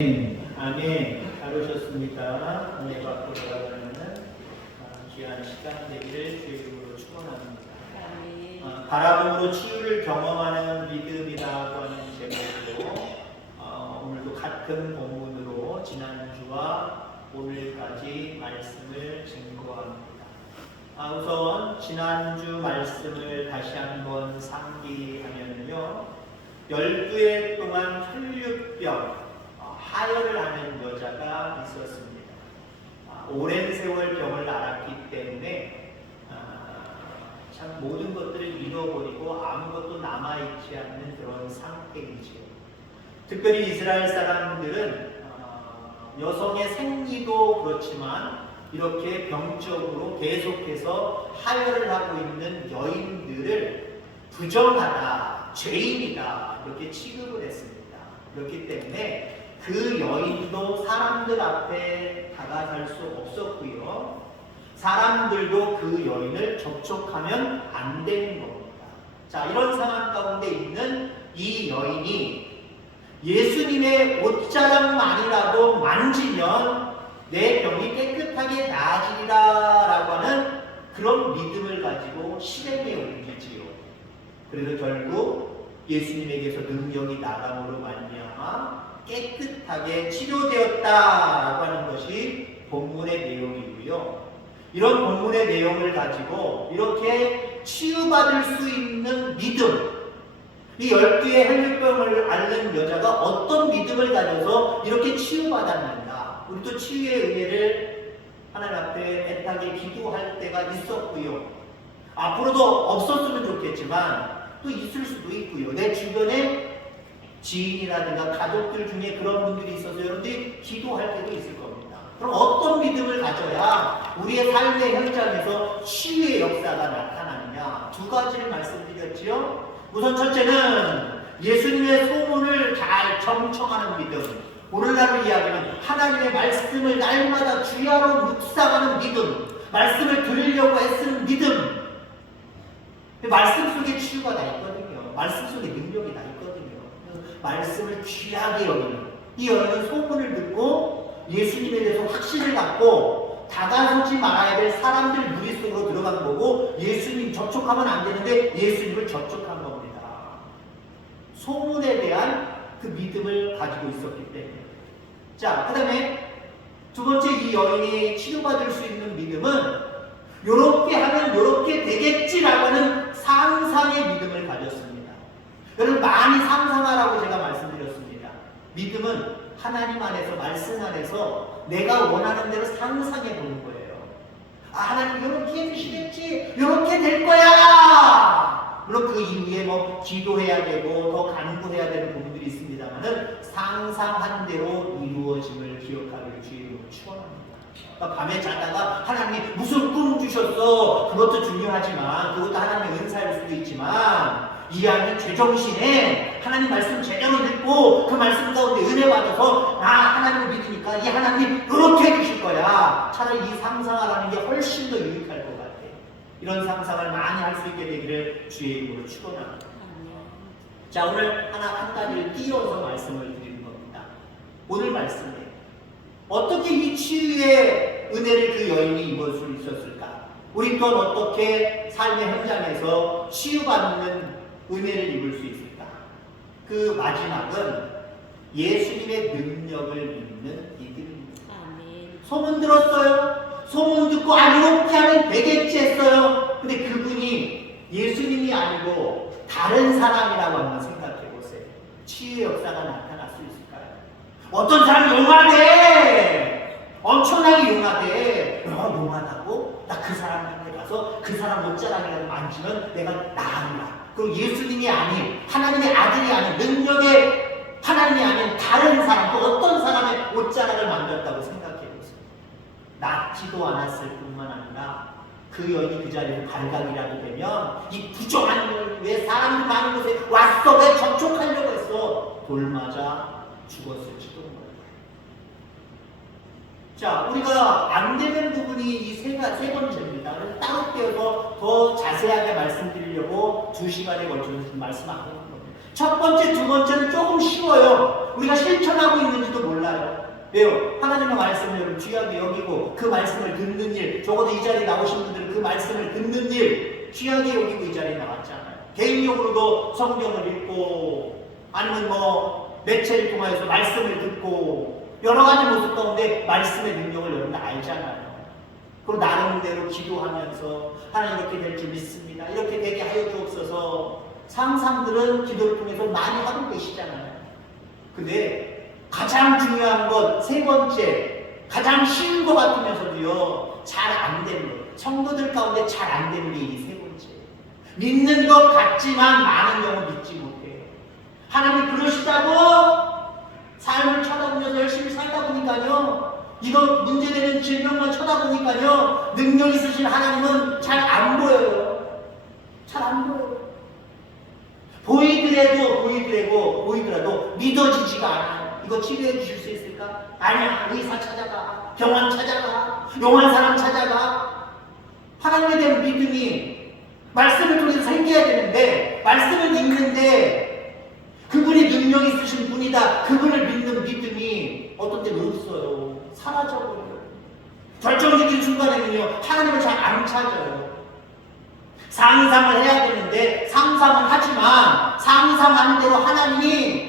아멘. 잘 오셨습니다. 은혜 받고 돌아가는 귀한 시간 되기를 주의 이름으로 축원합니다. 바라봄으로 치유를 경험하는 믿음이라고 하는 제목으로 오늘도 같은 본문으로 지난주와 오늘까지 말씀을 증거합니다. 우선 지난주 말씀을 다시 한번 상기하면요, 12해 동안 혈류병 하혈을 하는 여자가 있었습니다. 오랜 세월 병을 앓았기 때문에 참 모든 것들을 잃어버리고 아무것도 남아있지 않는 그런 상태이지요. 특별히 이스라엘 사람들은 여성의 생리도 그렇지만 이렇게 병적으로 계속해서 하혈을 하고 있는 여인들을 부정하다, 죄인이다 이렇게 취급을 했습니다. 그렇기 때문에 그 여인도 사람들 앞에 다가설 수 없었고요, 사람들도 그 여인을 접촉하면 안 되는 겁니다. 자, 이런 상황 가운데 있는 이 여인이 예수님의 옷자락만이라도 만지면 내 병이 깨끗하게 나아지리라 라고 하는 그런 믿음을 가지고 실행에 옮기지요. 그래서 결국 예수님에게서 능력이 나감으로 말미암아 깨끗하게 치료되었다라고 하는 것이 본문의 내용이고요. 이런 본문의 내용을 가지고 이렇게 치유받을 수 있는 믿음, 이 12의 혈류병을 앓는 여자가 어떤 믿음을 가져서 이렇게 치유받았는가, 우리도 치유의 은혜를 하나님 앞에 애타게 기도할 때가 있었고요, 앞으로도 없었으면 좋겠지만 또 있을 수도 있고요. 내 주변에 지인이라든가 가족들 중에 그런 분들이 있어서 여러분들이 기도할 때도 있을 겁니다. 그럼 어떤 믿음을 가져야 우리의 삶의 현장에서 치유의 역사가 나타나느냐, 두 가지를 말씀드렸지요. 우선 첫째는 예수님의 소문을 잘 정청하는 믿음, 오늘날 이야기는 하나님의 말씀을 날마다 주야로 묵상하는 믿음, 말씀을 들으려고 애쓰는 믿음. 말씀 속에 치유가 다 있거든요. 말씀 속에 능력이 다 있거든요. 말씀을 귀하게 여기는 이 여인은 소문을 듣고 예수님에 대해서 확신을 갖고 다가서지 말아야 될 사람들 무리 속으로 들어간 거고, 예수님 접촉하면 안 되는데 예수님을 접촉한 겁니다. 소문에 대한 그 믿음을 가지고 있었기 때문에. 자, 그 다음에 두 번째, 이 여인이 치료받을 수 있는 믿음은 요렇게 하면 요렇게 되겠지라고 하는 상상의 믿음을 가졌습니다. 여러분, 많이 상상하라고 제가 말씀드렸습니다. 믿음은 하나님 안에서, 말씀 안에서 내가 원하는 대로 상상해 보는 거예요. 하나님 이렇게 해주시겠지, 이렇게 될 거야. 물론 그 이후에 기도해야 되고 더 간구해야 되는 부분들이 있습니다만은 상상한 대로 이루어짐을 기억하기를 주의로 축원합니다. 그러니까 밤에 자다가 하나님이 무슨 꿈 주셨어, 그것도 중요하지만, 그것도 하나님의 은사일 수도 있지만, 이 안에 제정신에 하나님 말씀 제대로 듣고 그 말씀 가운데 은혜 받아서 하나님을 믿으니까 이 하나님 이렇게 해주실 거야, 차라리 이 상상을 하는 게 훨씬 더 유익할 것 같아. 이런 상상을 많이 할 수 있게 되기를 주의 이름으로 축원합니다. 자, 오늘 한 가지를 띄어서 말씀을 드리는 겁니다. 오늘 말씀에 어떻게 이 치유의 은혜를 그 여인이 입을 수 있었을까? 우리 또한 어떻게 삶의 현장에서 치유받는 은혜를 입을 수 있을까? 그 마지막은 예수님의 능력을 믿는 이들입니다. 소문 들었어요. 소문 듣고 이렇게 하면 되겠지 했어요. 근데 그분이 예수님이 아니고 다른 사람이라고 한번 생각해 보세요. 치유의 역사가 나타날 수 있을까요? 어떤 사람이 용하대, 엄청나게 용하대. 용하다고? 나 그 사람한테 가서 그 사람 옷자락이라도 만지면 내가 나으리라. 그럼 예수님이 아닌, 하나님의 아들이 아닌, 능력의 하나님이 아닌 다른 사람, 또 어떤 사람의 옷자락을 만졌다고 생각해 보세요. 낫지도 않았을 뿐만 아니라 그 여인이 그 자리에서 발각이라도 되면 이 부정한 걸 왜 사람들 많은 곳에 왔어, 왜 접촉하려고 했어, 돌 맞아 죽었을지도 몰라요. 자, 우리가 안 되는 부분이 이 세 번째입니다. 따로 떼어서 더 자세하게 말씀드리려고 2시간에 걸쳐서 말씀 안 하는 겁니다. 첫 번째, 두 번째는 조금 쉬워요. 우리가 실천하고 있는지도 몰라요. 왜요? 하나님의 말씀을 여러분 귀하게 여기고 그 말씀을 듣는 일, 적어도 이 자리에 나오신 분들은 그 말씀을 듣는 일 귀하게 여기고 이 자리에 나왔잖아요. 개인적으로도 성경을 읽고 아니면 뭐 매체를 통해서 말씀을 듣고 여러 가지 모습 가운데 말씀의 능력을 여러분 알잖아요. 그리고 나름대로 기도하면서 하나님 이렇게 될 줄 믿습니다. 이렇게 되게 하여 주옵소서. 상상들은 기도를 통해서 많이 하고 계시잖아요. 근데 가장 중요한 것, 세 번째, 가장 쉬운 것 같으면서도요, 잘 안 되는 것. 성도들 가운데 잘 안 되는 게 이 세 번째. 믿는 것 같지만 많은 경우 믿지 못해요. 하나님이 그러시다고 삶을 쳐다보면서 열심히 살다 보니까요, 이거 문제되는 질병만 쳐다보니까요, 능력 있으신 하나님은 잘 안 보여요. 잘 안 보여요. 보이더라도 믿어지지가 않아요. 이거 치료해 주실 수 있을까? 아니야. 의사 찾아가. 병원 찾아가. 용한 사람 찾아가. 하나님에 대한 믿음이 말씀을 통해서 생겨야 되는데, 말씀을 읽는데 그분이 능력 있으신 분이다, 그분을 믿는 믿음이 어떤 때는 없어요. 사라져버려요. 결정적인 순간에는요, 하나님을 잘 안 찾아요. 상상을 해야 되는데 상상은 하지만 상상하는 대로 하나님이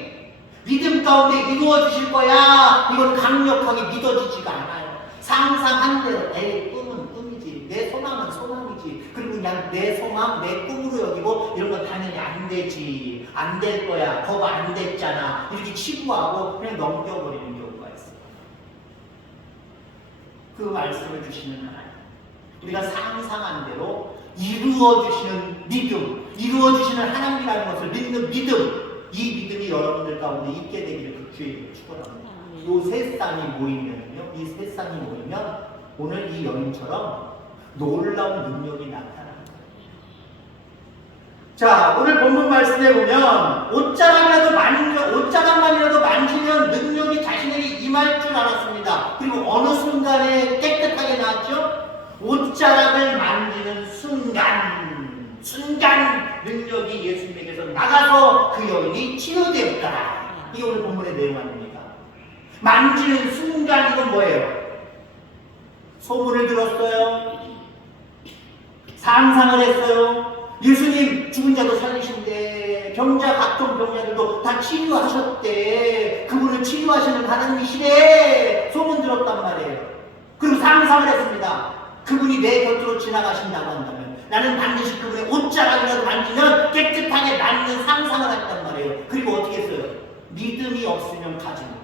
믿음 가운데 이루어 주실 거야, 이건 강력하게 믿어지지가 않아요. 상상한 대로 내 꿈은 꿈이지, 내 소망은 소망이지, 그리고 그냥 내 소망, 내 꿈으로 여기고 이런 건 당연히 안 되지, 안 될 거야, 거봐 안 됐잖아, 이렇게 치부하고 그냥 넘겨버리는 경우가 있어요. 그 말씀을 주시는 하나님, 우리가 상상한 대로 이루어주시는 믿음, 이루어주시는 하나님이라는 것을 믿는 믿음, 이 믿음이 여러분들 가운데 있게 되기를 그 주의 축원합니다. 이 세 쌍이 모이면요, 이 세 쌍이 모이면 오늘 이 여인처럼 놀라운 능력이 나타납니다. 자, 오늘 본문 말씀에 보면 옷자락만이라도 만지면 능력이 능력이 임할 줄 알았습니다. 그리고 어느 순간에 깨끗하게 나왔죠? 옷자락을 만지는 순간 능력이 예수님에게서 나가서 그 여인이 치유되었다. 이게 오늘 본문의 내용 아닙니까? 만지는 순간 이건 뭐예요? 소문을 들었어요. 상상을 했어요. 예수님 죽은 자도 살리신대. 병자 각종 병자들도 다 치유하셨대. 그분을 치유하시는 하나님이시래. 소문 들었단 말이에요. 그리고 상상을 했습니다. 그분이 내 곁으로 지나가신다고 한다면 나는 반드시 그분의 옷자락이라도 만지면 깨끗하게 낫는 상상을 했단 말이에요. 그리고 어떻게 했어요? 믿음이 없으면 가지 못해요.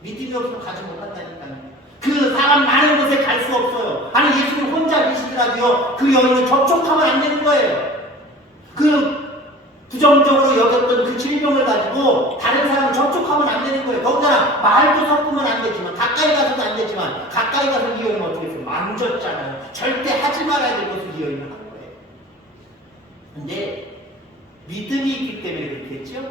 믿음이 없으면 가지 못한다니까요. 그 사람 많은 곳에 갈 수 없어요. 아니 예수님 혼자 계시더라도요, 그 여인은 접촉하면 안 되는 거예요. 그 부정적으로 여겼던 그 질병을 가지고 다른 사람을 접촉하면 안 되는 거예요. 더군다나 말도 섞으면 안 되지만, 가까이 가서도 안 되지만, 가까이 가서 이 여인은 어떻게 했어요? 만졌잖아요. 절대 하지 말아야 될 것을 이 여인은 한 거예요. 근데 믿음이 있기 때문에 그렇게 했죠.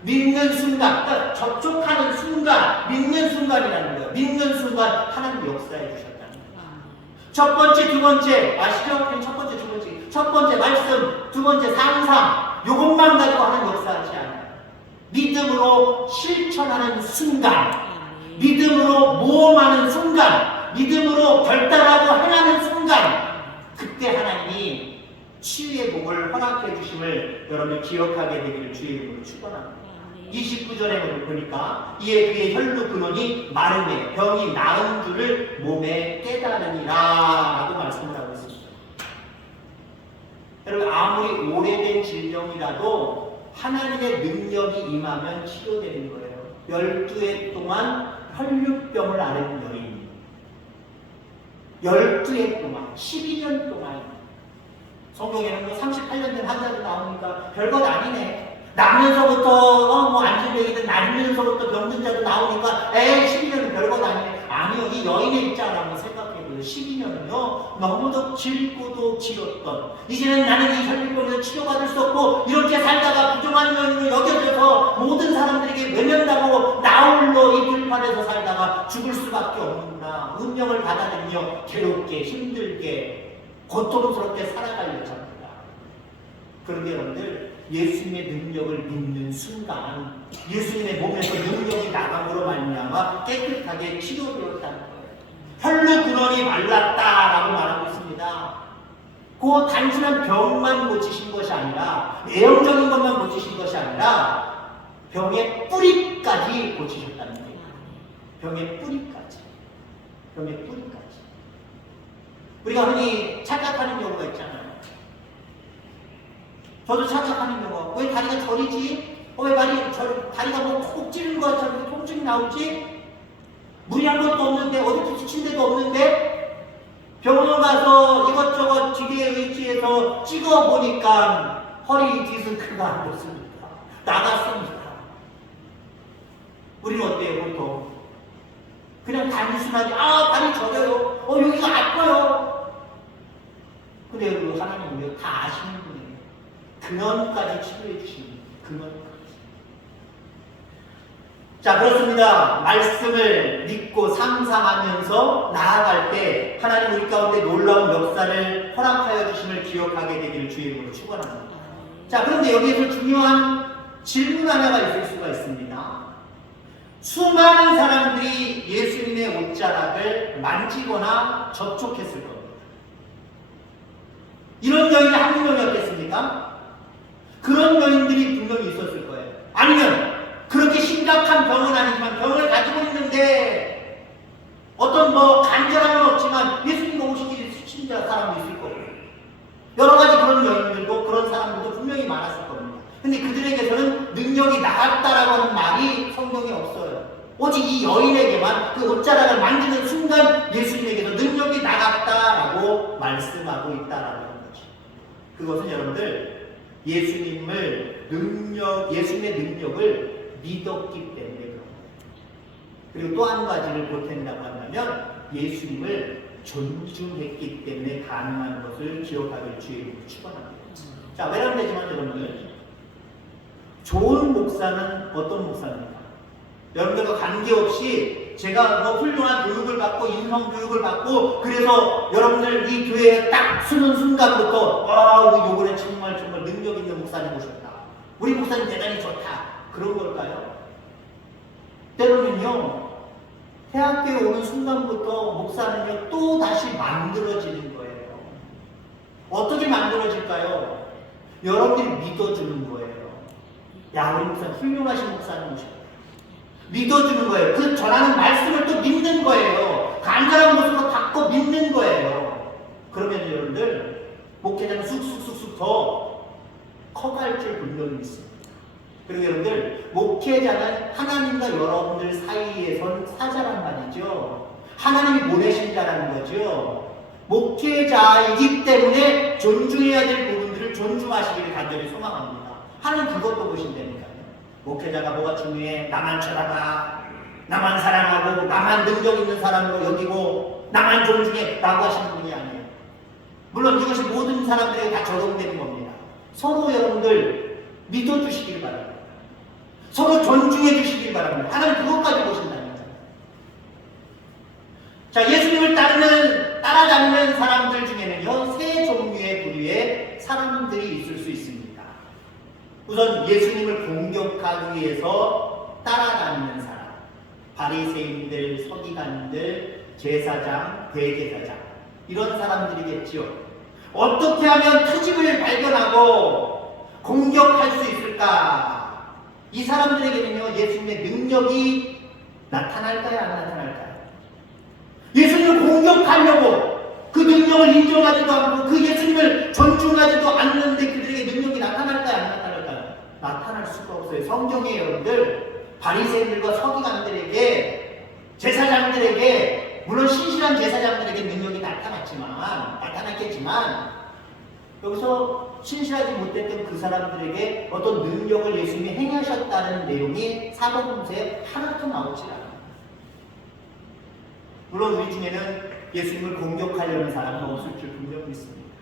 믿는 순간, 그러니까 접촉하는 순간, 믿는 순간이라는 거예요. 믿는 순간 하나님 역사해 주셨다는 거예요. 첫 번째, 두 번째, 아시죠? 첫 번째, 두 번째. 첫 번째 말씀, 두 번째 상상, 요것만 가지고 하는 역사하지 않아요. 믿음으로 실천하는 순간, 믿음으로 모험하는 순간, 믿음으로 결단하고 행하는 순간, 그때 하나님이 치유의 복을 허락해 주심을 여러분이 기억하게 되기를 주의 이름으로 축원합니다. 29절에 보니까 이에 그의 혈루 근원이 마름에 병이 나은 줄을 몸에 깨달으니라 라고 말씀을 하고 있습니다. 여러분, 아무리 오래된 질병이라도 하나님의 능력이 임하면 치료되는 거예요. 12해 동안 혈류병을 앓은 여인, 12해 동안, 12년 동안, 성경에는 뭐 38년 된 환자도 나오니까 별것 아니네. 나면서부터 뭐 안질병이든 날면서부터 병든 자도 나오니까 12년은 별것 아니네. 아니요, 이 여인의 입장을 한번 생각해보세요. 12년은요 너무도 길고도 길었던, 이제는 나는 이 혈류병에서 치료받을 수 없고 이렇게 살다가 부정한 여인으로 여겨져서 모든 사람들에게 외면당하고 나홀로 이 들판에서 살다가 죽을 수밖에 없는구나. 운명을 받아들이며 괴롭게 힘들게 고통스럽게 살아갈 여자입니다. 그런데 여러분들, 예수님의 능력을 믿는 순간 예수님의 몸에서 능력이 나감으로 말미암아 깨끗하게 치료되었다는 거예요. 혈루 근원이 말랐다라고 말하고 있습니다. 그 단순한 병만 고치신 것이 아니라 내용적인 것만 고치신 것이 아니라 병의 뿌리까지 고치셨다는 거예요. 병의 뿌리까지. 병의 뿌리까지. 우리가 흔히 착각하는 경우가 있잖아요. 저도 착각하는 경우가 왜 다리가 저리지? 왜 다리가 뭐 콕 찌는 것처럼 통증이 나오지? 무리한 것도 없는데 어디 부딪힌 데도 없는데 병원 가서 이것저것 기계에 의지해서 찍어보니까 허리 디스크가 안 좋습니다. 나갔습니다. 우리는 어때요 보통? 그냥 단순하게 다리 저려요. 여기가 아파요. 근데 여러분 하나님 우리가 다 아시는 분이에요. 근원까지 치료해 주시는 근원까지. 자, 그렇습니다. 말씀을 믿고 상상하면서 나아갈 때 하나님 우리 가운데 놀라운 역사를 허락하여 주심을 기억하게 되기를 주의 이름으로 축원합니다. 자, 그런데 여기에서 중요한 질문 하나가 있을 수가 있습니다. 수많은 사람들이 예수님의 옷자락을 만지거나 접촉했을 겁니다. 이런 여인이 한두 명이었겠습니까? 그런 여인들이 분명히 있었을 거예요. 아니면 그렇게 심각한 병은 아니지만 병을 가지고 있는데 어떤 간절함은 없지만 예수님과 오시기를 수친자 사람도 있을 거예요. 여러 가지 그런 여인들도 그런 사람들도 분명히 많았을 겁니다. 근데 그들에게서는 능력이 나갔다라고 하는 말이 성경에 없어요. 오직 이 여인에게만 그 옷자락을 만지는 순간 예수님에게서 능력이 나갔다라고 말씀하고 있다라는 거죠. 그것은 여러분들 예수님의 능력을 믿었기 때문에 그런 거예요. 그리고 또 한 가지를 보탠다고 한다면 예수님을 존중했기 때문에 가능한 것을 기억하길 주의 축원합니다. 자, 외람되지만 여러분들 좋은 목사는 어떤 목사입니까? 여러분들과 관계없이 제가 훌륭한 교육을 받고 인성 교육을 받고 그래서 여러분들 이 교회에 딱 쓰는 순간부터 우리 요번에 정말 능력 있는 목사님 오셨다. 우리 목사님 대단히 좋다. 그런 걸까요? 때로는요 대학교에 오는 순간부터 목사는요 또 다시 만들어지는 거예요. 어떻게 만들어질까요? 여러분들이 믿어주는 거예요. 야, 우리 목사님 훌륭하신 목사님 오셨다. 믿어주는 거예요. 그 전하는 말씀을 또 믿는 거예요. 간절한 모습으로 받고 믿는 거예요. 그러면 여러분들 목회자는 쑥쑥쑥쑥 더 커갈 줄 분명히 믿습니다. 그리고 여러분들 목회자는 하나님과 여러분들 사이에 선 사자란 말이죠. 하나님이 보내신 자라는 거죠. 목회자이기 때문에 존중해야 될 부분들을 존중하시기를 간절히 소망합니다. 하나님 그것도 보신다니까요. 목회자가 뭐가 중요해? 나만 쳐다봐, 나만 사랑하고, 나만 능력 있는 사람으로 여기고, 나만 존중해 라고 하시는 분이 아니에요. 물론 이것이 모든 사람들에게 다 적용되는 겁니다. 서로 여러분들 믿어주시길 바랍니다. 서로 존중해 주시길 바랍니다. 하나님 그것까지 보신다니까요. 자, 예수님을 따라다니는 사람들 중에는요 세 종류의 부류의 사람들이 있을 수 있습니다. 우선 예수님을 공격하기 위해서 따라다니는 사람, 바리새인들, 서기관들, 제사장, 대제사장 이런 사람들이겠지요. 어떻게 하면 트집을 발견하고 공격할 수 있을까? 이 사람들에게는요 예수님의 능력이 나타날까요? 안 나타날까요? 예수님을 공격하려고 그 능력을 인정하지도 않고 그 예수님을 존중하지도 않는데 그들에게 능력이 나타날까요? 안 나타날까요? 나타날 수가 없어요. 성경에 여러분들 바리새인들과 서기관들에게 제사장들에게 물론 신실한 제사장들에게 능력이 나타났겠지만 여기서 신실하지 못했던 그 사람들에게 어떤 능력을 예수님이 행하셨다는 내용이 사도행전에 하나도 나오지 않아요. 물론 우리 중에는 예수님을 공격하려는 사람은 없을 줄 분명히 믿습니다.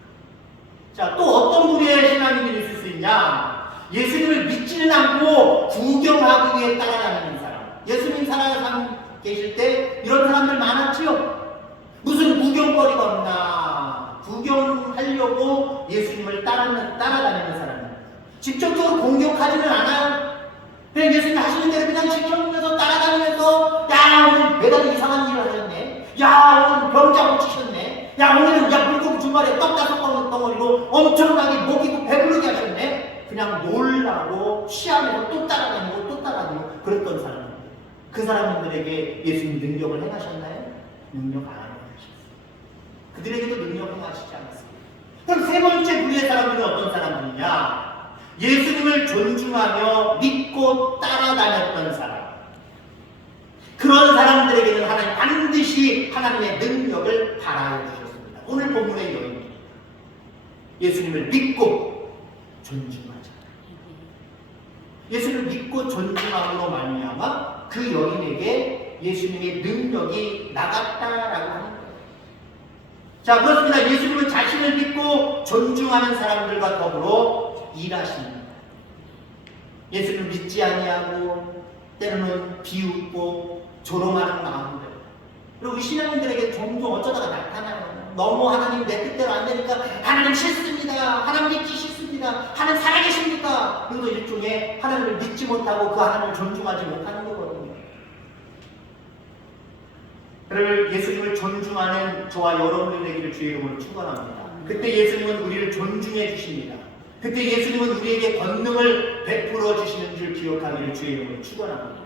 자, 또 어떤 부류의 신앙인이 있을 수 있냐? 예수님을 믿지는 않고 구경하기 위해 따라다니는 사람. 예수님 살아계실 계실 때 이런 사람들 많았지요? 무슨 구경거리가 없나? 구경하려고 예수님을 따라다니는 사람. 직접적으로 공격하지는 않아요. 그냥 예수님 하시는 대로 그냥 지켜보면서 따라다니면서 야 오늘 매달 이상한 일을 하셨네. 야 오늘 병자 고치셨네. 야 오늘은 야 물고기 주말에 떡 5덩어리로 엄청나게 먹이고 배부르게 하셨네. 그냥 놀라고 취하면서 또 따라다니고 또 따라다니고 그랬던 사람들. 그 사람들에게 예수님 능력을 행하셨나요? 능력 안 행하셨어요. 그들에게도 능력 행하시지 않았어요. 그럼 세 번째 부류의 사람들은 어떤 사람들이냐? 예수님을 존중하며 믿고 따라다녔던 사람. 그런 사람들에게는 하나님 반드시 하나님의 능력을 발하여 주셨습니다. 오늘 본문의 여인, 예수님을 믿고 존중하자. 예수님을 믿고 존중함으로 말미암아 그 여인에게 예수님의 능력이 나갔다라고 하는 거예요. 자, 그렇습니다. 예수님은 자신을 믿고 존중하는 사람들과 더불어 일하십니다. 예수님을 믿지 아니하고 때로는 비웃고 조롱하는 마음들. 그리고 우리 신앙인들에게 종종 어쩌다가 나타나요. 너무 하나님 내 뜻대로 안 되니까 하나님 싫습니다. 하나님 믿기 싫습니다. 하나님 살아계십니까? 그리고 일종의 하나님을 믿지 못하고 그 하나님을 존중하지 못하는 거거든요. 그러면 예수님을 존중하는 저와 여러분들 되기를 주의 이름으로 축원합니다. 그때 예수님은 우리를 존중해 주십니다. 그때 예수님은 우리에게 권능을 베풀어 주시는 줄 기억하기를 주의 이름으로 축원합니다.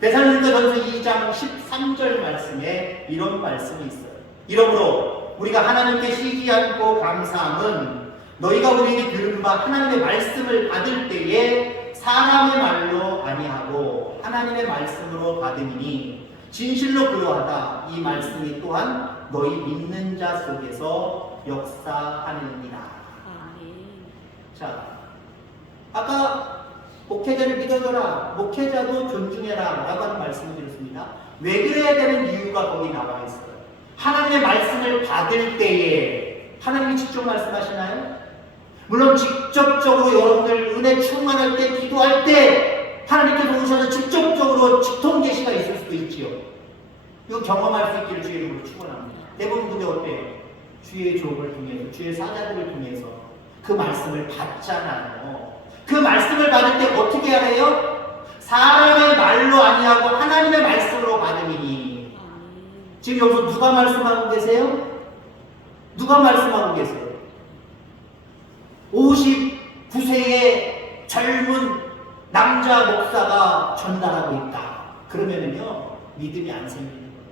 데살로니가전서 2장 13절 말씀에 이런 말씀이 있어요. 이러므로 우리가 하나님께 시기하고 감사함은 너희가 우리에게 들은 바 하나님의 말씀을 받을 때에 사람의 말로 아니하고 하나님의 말씀으로 받음이니 진실로 그러하다. 이 말씀이 또한 너희 믿는 자 속에서 역사하느니라. 자, 아까 목회자를 믿어줘라, 목회자도 존중해라 라고 하는 말씀을 드렸습니다. 왜 그래야 되는 이유가 거기 나와 있어요. 하나님의 말씀을 받을 때에 하나님이 직접 말씀하시나요? 물론 직접적으로 여러분들 은혜 충만할 때, 기도할 때 하나님께서 오셔서 직접적으로 직통 계시가 있을 수도 있지요. 이거 경험할 수 있기를 주의 이름으로 축원합니다. 대부분 근데 어때요? 주의 종을 통해서, 주의 사자들을 통해서 그 말씀을 받잖아요. 그 말씀을 받을 때 어떻게 해야 해요? 사람의 말로 아니하고 하나님의 말씀으로 받으니. 지금 여기서 누가 말씀하고 계세요? 누가 말씀하고 계세요? 59세의 젊은 남자 목사가 전달하고 있다. 그러면은요, 믿음이 안 생기는 거예요.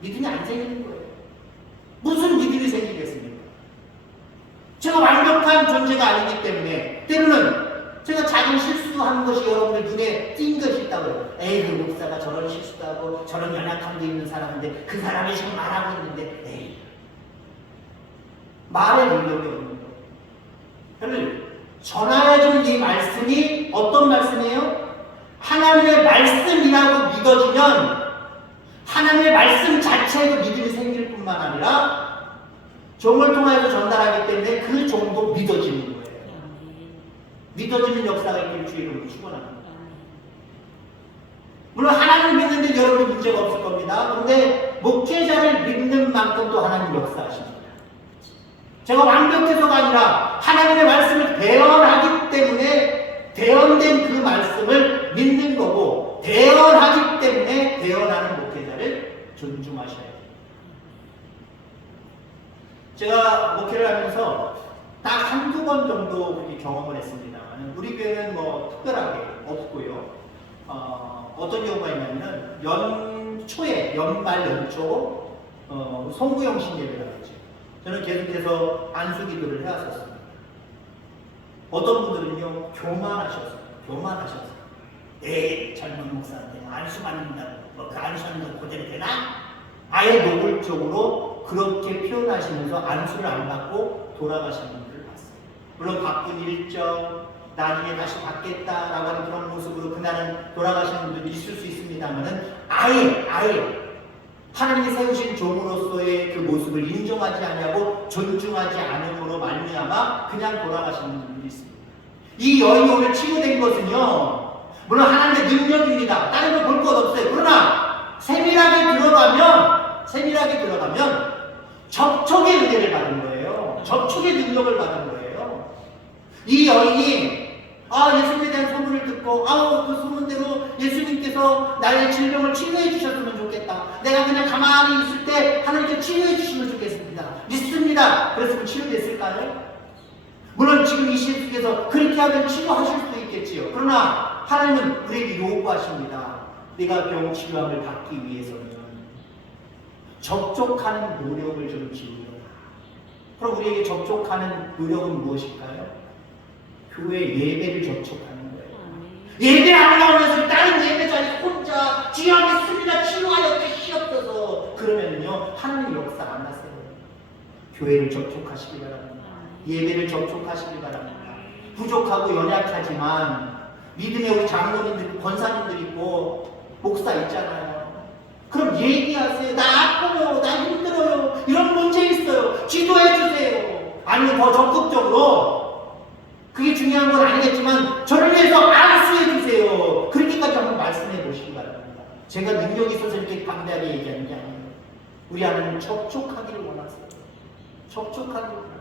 믿음이 안 생기는 거예요. 무슨 믿음이 생기겠습니까? 제가 완벽한 존재가 아니기 때문에 때로는 제가 작은 실수한 것이 여러분들 눈에 띈 것이 있다고요. 에이, 그 목사가 저런 실수도 하고 저런 연약함도 있는 사람인데 그 사람이 지금 말하고 있는데 에이, 말의 능력이 없는 거예요. 여러분, 전하여준 이 말씀이 어떤 말씀이에요? 하나님의 말씀이라고 믿어지면 하나님의 말씀 자체에도 믿음이 생길 뿐만 아니라 종을 통하여서 전달하기 때문에 그 종도 믿어지는 거예요. 믿어지는 역사가 있기를 주의 이름으로 축원합니다. 물론 하나님을 믿는데 여러분이 문제가 없을 겁니다. 그런데 목회자를 믿는 만큼 또 하나님 역사하십니다. 제가 완벽해서가 아니라 하나님의 말씀을 대언하기 때문에 대언된 그 말씀을 믿는 거고, 대언하기 때문에 대언하는 목회자를 존중하셔야 돼요. 제가 목회를 하면서 딱 한두 번 정도 그렇게 경험을 했습니다. 우리 교회는 뭐 특별하게 없고요. 어떤 경우가 있냐면 연초에, 연초 송구영신 예배를 하죠. 저는 계속해서 안수기도를 해왔었습니다. 어떤 분들은요, 교만하셨어요. 에이, 젊은 목사한테 안수만 한다고, 그 안수하는 거 그대로 되나? 아예 노골적으로 그렇게 표현하시면서 안수를 안 받고 돌아가시는 분들을 봤어요. 물론 바쁜 일정, 나중에 다시 받겠다라고 하는 그런 모습으로 그날은 돌아가시는 분들이 있을 수 있습니다만은 아예 하나님이 세우신 종으로서의 그 모습을 인정하지 아니하고 존중하지 않음으로 말미암아 그냥 돌아가시는 분들이 있습니다. 이 여인이 오늘 치유된 것은요, 물론 하나님의 능력입니다. 다른 거 볼 것 없어요. 그러나 세밀하게 들어가면 접촉의 은혜를 받은 거예요. 접촉의 능력을 받은 거예요. 이 여인이 예수님에 대한 소문을 듣고 그 소문대로 예수님께서 나의 질병을 치료해 주셨으면 좋겠다. 내가 그냥 가만히 있을 때 하나님께 치료해 주시면 좋겠습니다. 믿습니다. 그랬으면 치료됐을까요? 물론 지금 이 시대에서 그렇게 하면 치료하실 수도 있겠지요. 그러나 하나님은 우리에게 요구하십니다. 내가 병 치료함을 받기 위해서는 접촉하는 노력을 좀 기울여라. 그럼 우리에게 접촉하는 노력은 무엇일까요? 교회 예배를 접촉하는 거예요. 예배 안 나오면서 다른 예배 자리에 혼자 주여 믿습니다 치료하여 주시옵소서 그러면요 하나님 역사 안 하세요. 교회를 접촉하시기 바랍니다. 예배를 접촉하시기 바랍니다. 부족하고 연약하지만 믿음의 우리 장로님들, 권사님들 있고 목사 있잖아요. 그럼 얘기하세요. 나 아파요, 나 힘들어요, 이런 문제 있어요, 기도해 주세요. 아니면 더 적극적으로 그게 중요한 건 아니겠지만 저를 위해서 안수해 주세요. 그렇게까지 한번 말씀해 보시기 바랍니다. 제가 능력이 있어서 이렇게 강대하게 얘기하는 게 아니에요. 우리 하나님 접촉하기를 원하세요. 접촉하기를 원하세요.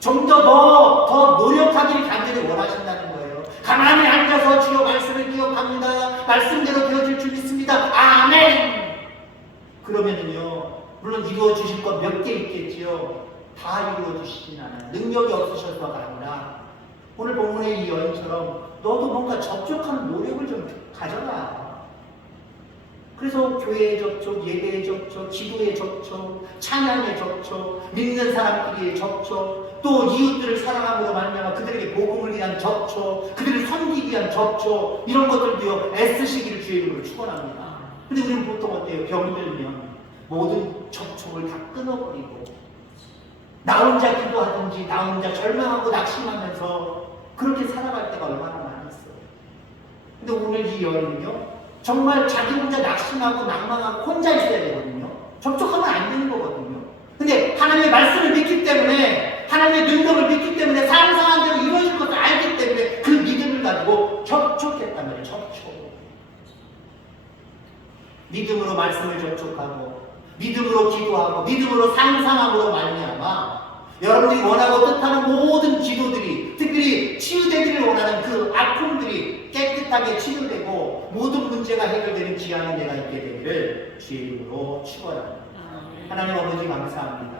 좀 더 노력하기를 간절히 원하신다는 거예요. 가만히 앉아서 주여 말씀을 기억합니다. 말씀대로 되어질 줄 믿습니다. 아멘. 그러면은요 물론 이루어 주실 것 몇 개 있겠지요. 다 이루어 주시진 않아요. 능력이 없으셔서가 아니라 오늘 본문의 이 여인처럼 너도 뭔가 접촉하는 노력을 좀 가져라. 그래서 교회에 접촉, 예배에 접촉, 기도에 접촉, 찬양에 접촉, 믿는 사람끼리의 접촉, 또 이웃들을 사랑함으로 말미암아 그들에게 복음을 위한 접촉, 그들을 섬기기 위한 접촉, 이런 것들도요 애쓰시기를 주의 이름으로 축원합니다. 근데 우리는 보통 어때요? 병들면 모든 접촉을 다 끊어버리고 나 혼자 기도하든지 나 혼자 절망하고 낙심하면서 그렇게 살아갈 때가 얼마나 많이 있어요. 근데 오늘 이 여인은요 정말 자기 혼자 낙심하고 낭망하고 혼자 있어야 되거든요. 접촉하면 안 되는 거거든요. 근데 하나님의 말씀을 믿기 때문에 하나님의 능력을 믿기 때문에 상상한 대로 이루어질 것을 알기 때문에 그 믿음을 가지고 접촉했단 말이에요. 접촉. 믿음으로 말씀을 접촉하고 믿음으로 기도하고 믿음으로 상상함으로 말미암아 여러분들이 원하고 뜻하는 모든 기도들이 특별히 치유되기를 원하는 그 아픔들이 깨끗하게 치유되고 모든 문제가 해결되는 귀한 은혜가 있게 되기를 주의 이름으로 축원합니다. 하나님 아버지 감사합니다.